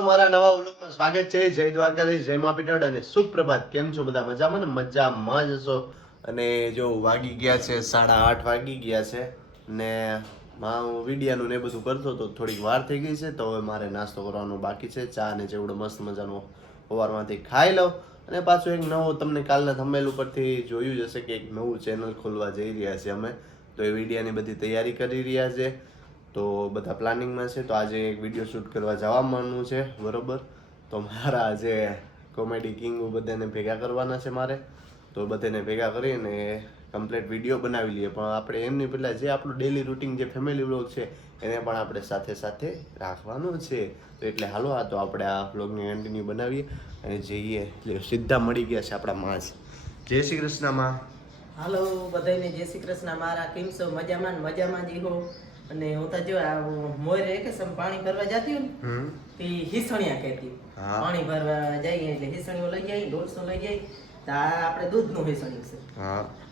મારા નવા વ્લોગમાં સ્વાગત છે. જય દ્વારકાધીશ, જય મા પીટડ અને સુપ્રભાત. કેમ છો બધા મજામાં ને મજામાં જ હશો? અને જો વાગી ગયા છે, સાડા આઠ વાગી ગયા છે ને માં, હું વિડિયાનું ને બધું કરતો તો થોડીક વાર થઈ ગઈ છે, તો હવે મારે નાસ્તો કરવાનો બાકી છે. ચા ને જેવડો મસ્ત મજાનો સવારમાંથી ખાઈ લઉં અને પાછું એક નવો તમને કાલના થંબેલ ઉપરથી જોયું જ હશે કે એક નવું ચેનલ ખોલવા જઈ રહ્યા છે અમે. તો એ વિડિયાની બધી તૈયારી કરી રહ્યા છે. તો બધા પ્લાનિંગમાં છે, તો આજે એક વીડિયો શૂટ કરવા જવાનું છે, બરોબર? તો મારા જે કોમેડી કિંગ બધાને ભેગા કરવાના છે મારે. તો બધાને ભેગા કરીને કમ્પ્લીટ વીડિયો બનાવી લઈએ. પણ આપણે એમની પહેલાં જે આપણું ડેલી રૂટિન જે ફેમિલી વ્લોગ છે, એને પણ આપણે સાથે સાથે રાખવાનો છે. તો એટલે હાલો, આ તો આપણે આ વ્લોગને કન્ટિન્યુ બનાવીએ અને જઈએ. એટલે સીધા મળી ગયા છે આપણા માસ. જય શ્રી કૃષ્ણ, માં. હાલો બધાને જય શ્રી કૃષ્ણ, મારા છો મજામાં મજામાં જ હો અને હું તો જો આ મોર વેકેશન પાણી ભરવા જતી હોય તે હિસણિયા કહેતી પાણી ભરવા જઈએ એટલે હિસણીઓ લઈ જાય દોઢસો લઈ જાય. તો આ આપણે દૂધનું હિસણિયું છે.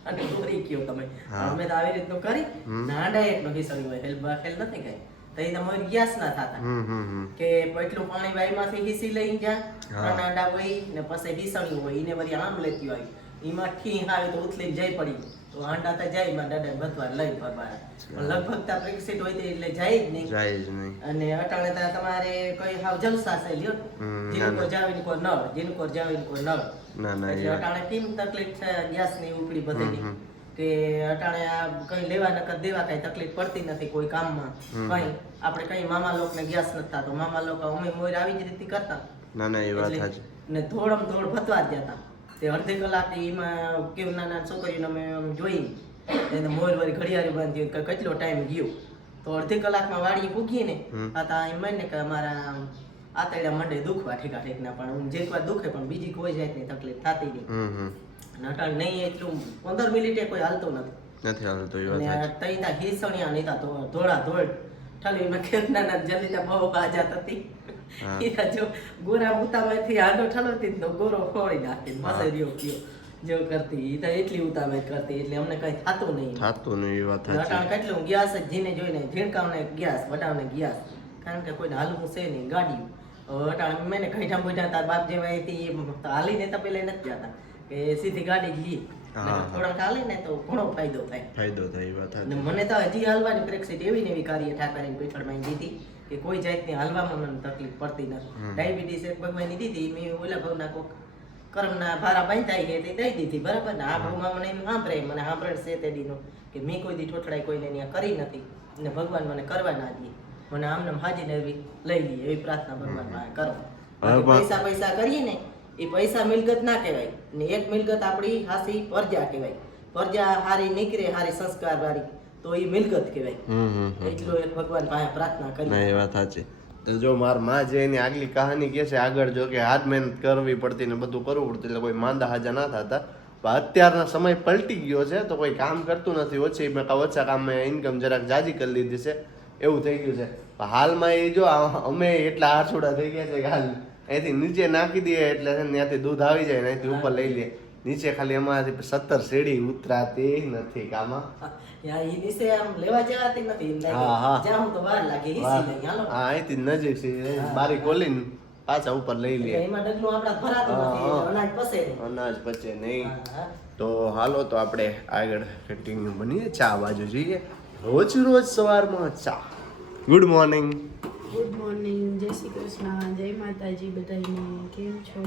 અને દોરી કયો તમે. અમે તો આવી રીતનું કરી. નાડા એટલું હિસણિયું હોય. હેલ હેલ નથી કઈ. તો એ તમારે ગેસ ના થતા. કે એટલું પાણી વાયમાંથી હિસી લઈ જા. હા. નાડા હોય ને પછી હિસણિયું હોય એને વળી આમ લેતી હોય. એમાં ઠી આવે તો ઉથલી જઈ પડી. તો હાંડા તો જાય માં દાદા ભતવાર લઈ ફરવા. પણ લગભગ તા પ્રેક્સિટ હોય એટલે જાય જ નહીં. જાય જ નહીં. અને અટાણે તા તમારે કઈ હાવ જલસા છે લ્યો. હમ, કો જાવે ને. કો નળ જીનું કો જાવે ને કો નળ. ના ના એટલે અટાણે કેમ તકલીફ છે ગેસની ઉપડી બધાની? હમ. કે અટાણે આ કઈ લેવા નકર દેવા કઈ તકલીફ પડતી નથી કોઈ કામમાં. કઈ. આપણે કઈ મામા લોક ને ગેસ નતા તો મામા લોકો અમે મોર આવી જ રીતે કરતા. ના ના એ વાત સાચી. ને ધોળમ ધોળ ભતવા જ જતા તે અડધી કલાક એમાં કેવું નાના છોકરીને અમે જોઈ એને મોર વળી ઘડિયાળી બાંધી કે કેટલો ટાઈમ ગયો. તો અડધી કલાકમાં વાડી પૂગીએ ને. આ તા એમ ને કે અમારા આતરડા મંડે દુખવા ઠીકા ઠીકના પણ જે વાર દુખે પણ બીજી કોઈ જાતની તકલીફ થતી નહીં. અટાણે નહીં એટલું પંદર મિનિટે કોઈ હાલતું નથી. નથી આવતું એ વાત તઈ તા હિસણિયા નહીં તા ધોળા ધોળ ઠલી મેં ખેતના ના જલ્દી બહુ આજાત હતી. જો ગોરા ઉતામાંથી આડો ઠલોતી તો ગોરો ફોડી નાખતી પાસે રહ્યો ગયો જો કરતી તો એટલી ઉતાવળ કરતી એટલે અમને કઈ થતું નહીં. થાતું નહીં એ વાત સાચી. કેટલું ગેસ જ જીને જોઈને ઝીણકાવને ગેસ વડાવને ગેસ કારણ કે કોઈને હાલવું છે નહીં ગાડી વટાણ અટાણ મેં ને ઘઈઠા બુઠા તાર બાપ જેવા હતી એ તો હાલીને તો પેલા નથી જતા કે સીધી ગાડી જ હા, હા. થોડાક હાલે ને તો ઘણો ફાયદો થાય. ફાયદો થાય એ વાત મને તો હજી હાલવાની પ્રેક્ષિત એવી ને એવી કાર્ય ઠાકરની પીઠળમાં દીધી. કે કોઈ જાતની હાલવામાં મને તકલીફ પડતી નથી. ડાયાબિટીસ એક ભગવાનની દીધી મેં ઓલા ભાવના કોક કર્મના ભારા બાંધાઈ છે તે દઈ દીધી બરાબર? ને આ ભાવમાં મને એમ સાંભળે મને સાંભળે છે તે દીનો કે મેં કોઈ દી ઠોઠડાઈ કોઈને ત્યાં કરી નથી. અને ભગવાન મને કરવા ના દે. મને આમને આમ હાજીને એવી લઈ લઈએ એવી પ્રાર્થના ભગવાન પાસે કરો. પૈસા પૈસા કરીએ ને એ પૈસા મિલકત ના કહેવાય. ને એક મિલકત આપણી હાસી પરજા કહેવાય. પરજા હારી નીકળે હારી સંસ્કાર વાળી તો એ મિલકત કહેવાય. હમ હમ હમ. એટલું એક ભગવાન પાસે પ્રાર્થના કરી. એ વાત સાચી. તો જો મારમાં જે એની આગલી કહાની કહે છે આગળ જો કે હાથ મહેનત કરવી પડતી ને બધું કરવું પડતું એટલે કોઈ માંદા હાજા ના થતા. પણ અત્યારના સમય પલટી ગયો છે તો કોઈ કામ કરતું નથી. ઓછી મેં કાં ઓછા કામ મેં ઇન્કમ જરાક જાજી કરી લીધી છે. એવું થઈ ગયું છે. હાલમાં એ જો અમે એટલા આરસોડા થઈ ગયા છે કે હાલ અહીંથી નીચે નાખી દઈએ એટલે ત્યાંથી દૂધ આવી જાય ને અહીંથી ઉપર લઈ લે નીચે ખાલી એમાં સત્તર સીડી ઉતરાતી નથી કામાં યા ઈ દિશે આમ લેવા જવાતી નથી. એમ લાગે. હા, હા. જ્યાં હું તો વાર લાગે હિસી લઈ હાલો. હા અહીંથી નજીક છે. બારી ખોલીને પાછા ઉપર લઈ લે. અનાજ. પચે નહીં. તો હાલો તો આપણે આગળ કન્ટિન્યુ બનીએ. ચા બાજુ જઈએ. રોજ રોજ સવારમાં ચા. ગુડ મોર્નિંગ ગુડ મોર્નિંગ જય શ્રી કૃષ્ણ. જય માતાજી બધાને. કેમ છો?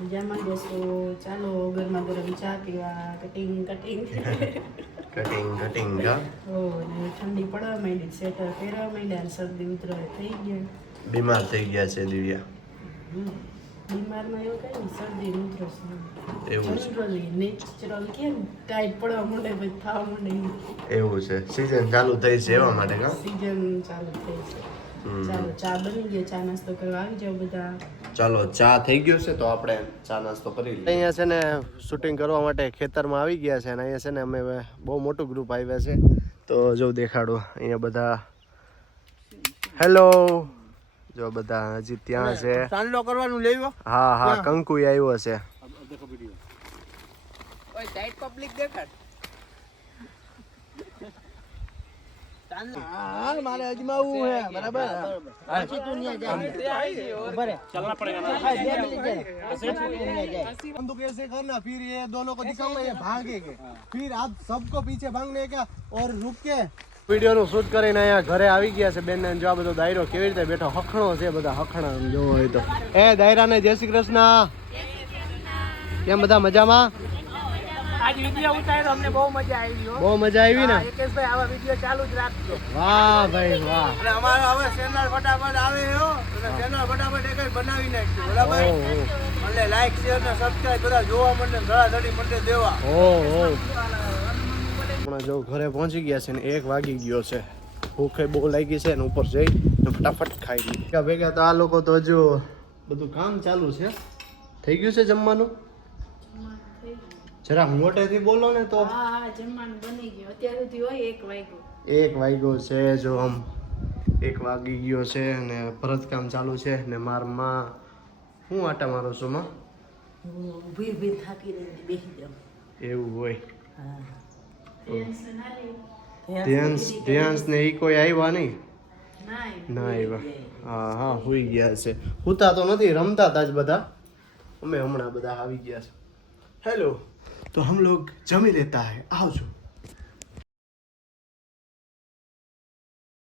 મજામાં બેસો. ચાલો ગરમા ગરમ ચા પીવા કટિંગ કટિંગ કટિંગ કટિંગ હો અને ઠંડી પડવા માંડી સ્વેટર પહેરવા માંડ્યા શરદી ઉતરાય થઈ ગયા. બીમાર થઈ ગયા છે દિવ્યા. બીમારમાં એવું કઈ નહીં શરદી ને એવું. જનરલી નેચરલ કેમ? ટાઈટ પડવા માંડે પછી થવા માંડે. એવું છે. સીઝન ચાલુ થઈ છે એવા માટે કા? સિઝન ચાલુ થઈ છે. ચાલો ચા બની ગયો ચા નાસ્તો કરવા આવી જાવ બધા. ચાલો ચા થઈ ગયો છે તો આપણે ચા નાસ્તો કરી લઈએ. અહીંયા છે ને શૂટિંગ કરવા માટે ખેતરમાં આવી ગયા છે અને અહીંયા છે ને અમે હવે બહુ મોટું ગ્રુપ આવ્યા છે. તો જો દેખાડો અહીંયા બધા. હેલો જો બધા હજી ત્યાં છે. ચાંદલો કરવાનું લેવો હા હા કંકુ આવ્યો છે. ઓય પબ્લિક દેખાડ. હા મારે અજમાવવું હે બરાબર हम तो कैसे करना फिर ये दोनों को दिखाऊंगा ये भागेंगे फिर आप सबको पीछे भागने का और रुक के વિડીયોનું શૂટ કરીને અહીંયા ઘરે આવી ગયા છે બેન જો આ બધો દાયરો કેવી રીતે બેઠો હખણો છે બધા હખણા આમ જોવો હોય તો એ દાયરાને જય શ્રી કૃષ્ણ કેમ બધા મજામાં આજ વિડિયો ઉતાર્યો અમને બહુ મજા આવી બહુ મજા આવી ને? ભાઈ આવા વિડિયો ચાલુ જ રાખજો. વાહ ભાઈ વાહ. અને અમારો હવે ચેનલ ફટાફટ આવે હો. એટલે ચેનલ ફટાફટ એક જ બનાવી નાખજો બરાબર? એટલે લાઈક શેર ને સબસ્ક્રાઇબ બધા જોવા મળે ધડાધડી મળે દેવા ઓ હમણાં જો ઘરે પહોંચી ગયા છે ને એક વાગી ગયો છે. ભૂખે બહુ લાગી છે ને ઉપર જઈ ને ફટાફટ ખાઈ લઈ ભેગા ભેગા તો આ લોકો તો હજુ બધું કામ ચાલુ છે. થઈ ગયું છે જમવાનું? જરા મોટેથી બોલો ને તો. હા હા જમવાનું બની ગયું. અત્યાર સુધી હોય એક વાગ્યો. એક વાગ્યો છે જો આમ એક વાગી ગયો છે ને ભરતકામ ચાલુ છે ને મારમાં હું આટા મારો છું માં? હું ઊભી ઊભી થાકી રહી બેસી જાઉં. એવું હોય. હા ના ધ્યાન ધ્યાન ને એ કોઈ આવ્યા નહીં? ના ના આવ્યા હા હા હુઈ ગયા છે. હુતા તો નથી રમતા હતા જ બધા. અમે હમણાં બધા આવી ગયા છે. હેલો તો હમ લોગ જમી લેતા आओ આવજો